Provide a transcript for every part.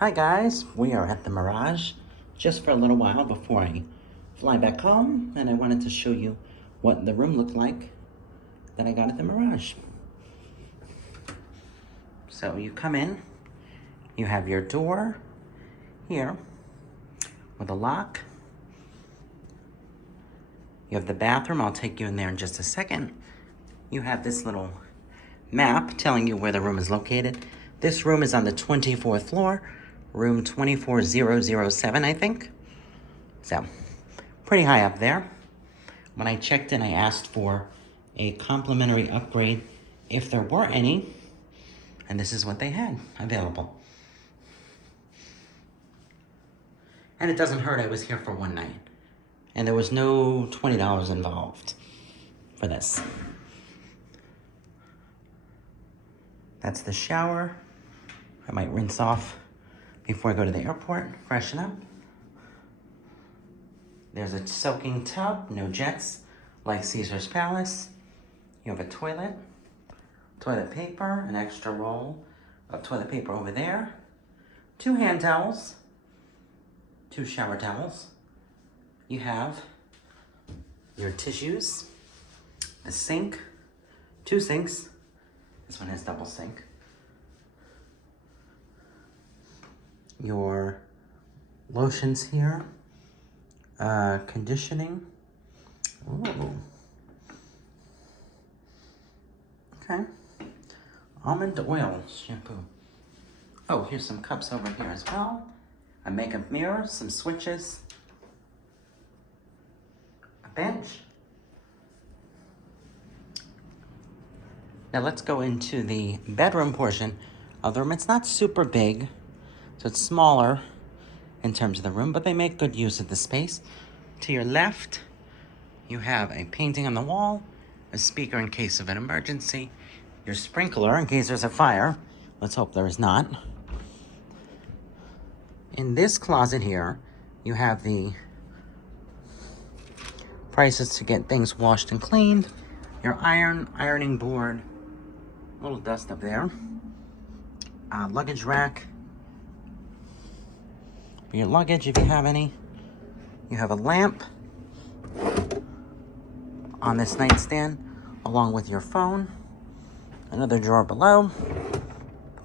Hi guys, we are at the Mirage just for a little while before I fly back home, and I wanted to show you what the room looked like that I got at the Mirage. So you come in, you have your door here with a lock. You have the bathroom, I'll take you in there in just a second. You have this little map telling you where the room is located. This room is on the 24th floor, room 24007, I think. So, pretty high up there. When I checked in, I asked for a complimentary upgrade if there were any, and this is what they had available. And it doesn't hurt, I was here for one night. And there was no $20 involved for this. That's the shower. I might rinse off before I go to the airport, freshen up. There's a soaking tub, no jets, like Caesar's Palace. You have a toilet paper, an extra roll of toilet paper over there, 2 hand towels, 2 shower towels. You have your tissues, a sink, 2 sinks. This one has double sink. Your lotions here, conditioning. Ooh. Okay. Almond oil shampoo. Oh, here's some cups over here as well. A makeup mirror, some switches, a bench. Now let's go into the bedroom portion of the room. It's not super big, so it's smaller in terms of the room, but they make good use of the space. To your left, you have a painting on the wall, a speaker in case of an emergency, your sprinkler in case there's a fire. Let's hope there is not. In this closet here, you have the prices to get things washed and cleaned, your ironing board, a little dust up there, luggage rack for your luggage if you have any. You have a lamp on this nightstand along with your phone. Another drawer below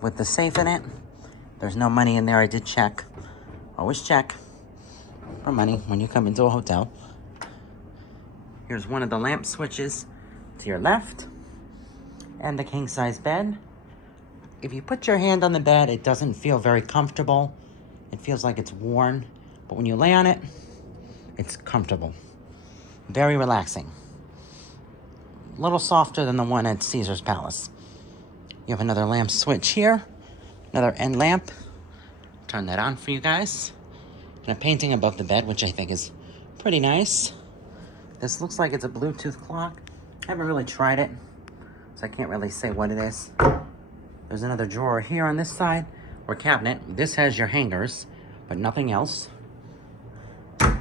with the safe in it. There's no money in there, I did check. Always check for money when you come into a hotel. Here's one of the lamp switches to your left, and the king-size bed. If you put your hand on the bed, it doesn't feel very comfortable. It feels like it's worn, but when you lay on it, it's comfortable. Very relaxing. A little softer than the one at Caesar's Palace. You have another lamp switch here, another end lamp. Turn that on for you guys. And a painting above the bed, which I think is pretty nice. This looks like it's a Bluetooth clock. I haven't really tried it, so I can't really say what it is. There's another drawer here on this side, or cabinet. This has your hangers, but nothing else. Let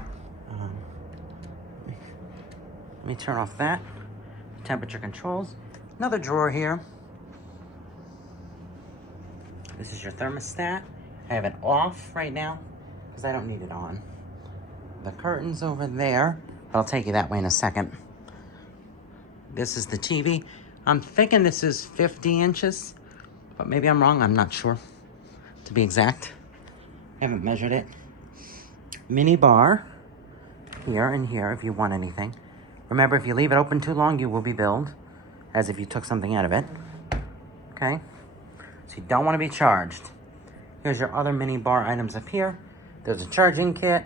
me turn off that. Temperature controls. Another drawer here. This is your thermostat. I have it off right now because I don't need it on. The curtains over there, but I'll take you that way in a second. This is the TV. I'm thinking this is 50 inches, but maybe I'm wrong. I'm not sure, to be exact. I haven't measured it. Mini bar here and here if you want anything. Remember, if you leave it open too long, you will be billed as if you took something out of it. Okay? So you don't want to be charged. Here's your other mini bar items up here. There's a charging kit,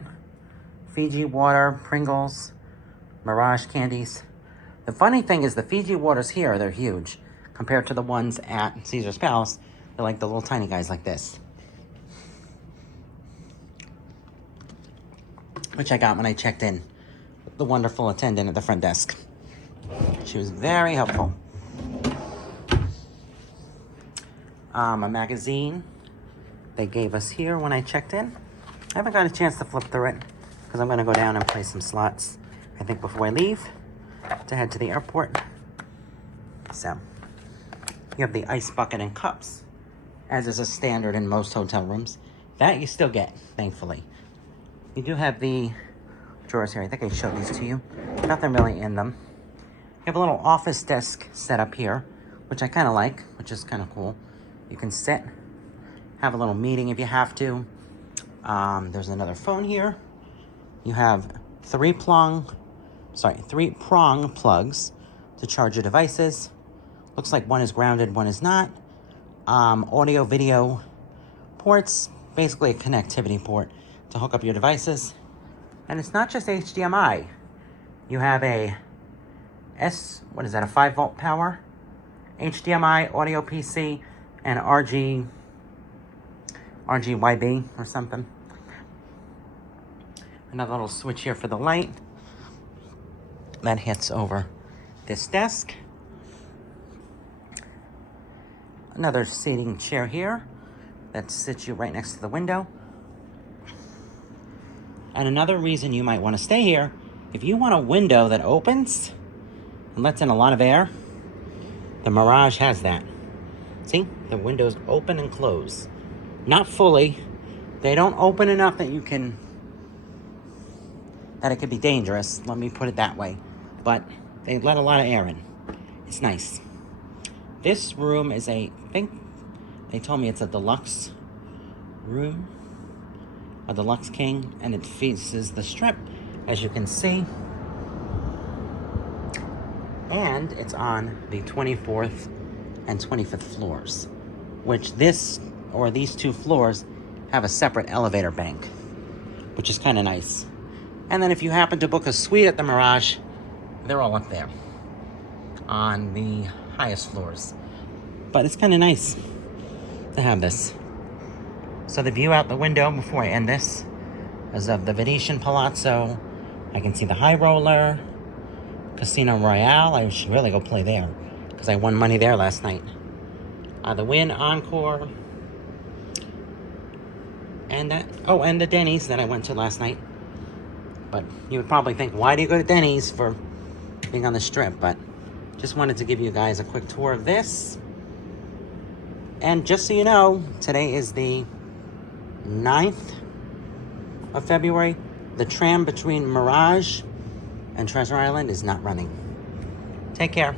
Fiji water, Pringles, Mirage candies. The funny thing is the Fiji waters here, they're huge. Compared to the ones at Caesar's Palace, they're like the little tiny guys like this. Which I got when I checked in. The wonderful attendant at the front desk. She was very helpful. A magazine they gave us here when I checked in. I haven't got a chance to flip through it because I'm going to go down and play some slots, I think, before I leave to head to the airport. So, you have the ice bucket and cups, as is a standard in most hotel rooms. That you still get, thankfully. You do have the drawers here. I think I showed these to you. Nothing really in them. You have a little office desk set up here, which I kind of like, which is kind of cool. You can sit, have a little meeting if you have to. There's another phone here. You have three prong plugs to charge your devices. Looks like one is grounded, one is not. Audio, video ports, basically a connectivity port to hook up your devices. And it's not just HDMI. You have a a 5-volt power, HDMI, audio PC, and RGYB or something. Another little switch here for the light that hits over this desk. Another seating chair here that sits you right next to the window. And another reason you might want to stay here, if you want a window that opens and lets in a lot of air, the Mirage has that. See, the windows open and close. Not fully. They don't open enough that it could be dangerous. Let me put it that way. But they let a lot of air in. It's nice. This room is I think they told me it's a deluxe room. A Deluxe King, and it faces the Strip, as you can see. And it's on the 24th and 25th floors, which these two floors have a separate elevator bank, which is kind of nice. And then if you happen to book a suite at the Mirage, they're all up there on the highest floors. But it's kind of nice to have this. So the view out the window before I end this is of the Venetian Palazzo. I can see the High Roller, Casino Royale. I should really go play there because I won money there last night. The Wynn Encore. And the Denny's that I went to last night. But you would probably think, why do you go to Denny's for being on the Strip? But just wanted to give you guys a quick tour of this. And just so you know, today is the 9th of February. The tram between Mirage and Treasure Island is not running. Take care.